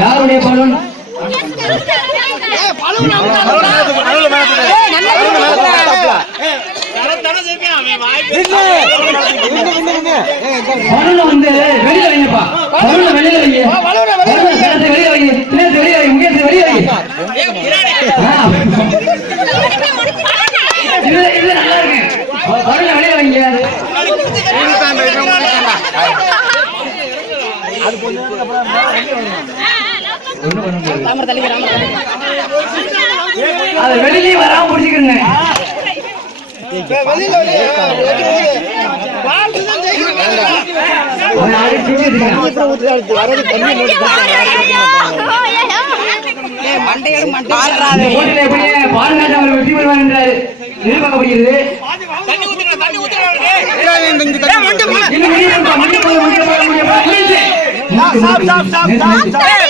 யாருடைய பலன் பலன் வந்து வெளியில வைங்கப்பா பலன் வெளியில வைங்க வெளியில வைங்க வெளியில வைங்க முகேஷ் வெளியில வைங்க. இது இது நல்லா இருக்கு பலூனை வெளியில வைங்க பண்ண முடியாது. அது வெளியிலே வராம போட்டியில எப்படி பாரதிராஜா அவர் வெற்றி பெறுவார் என்று எதிர்பார்க்கப்படுகிறது 上上上上上！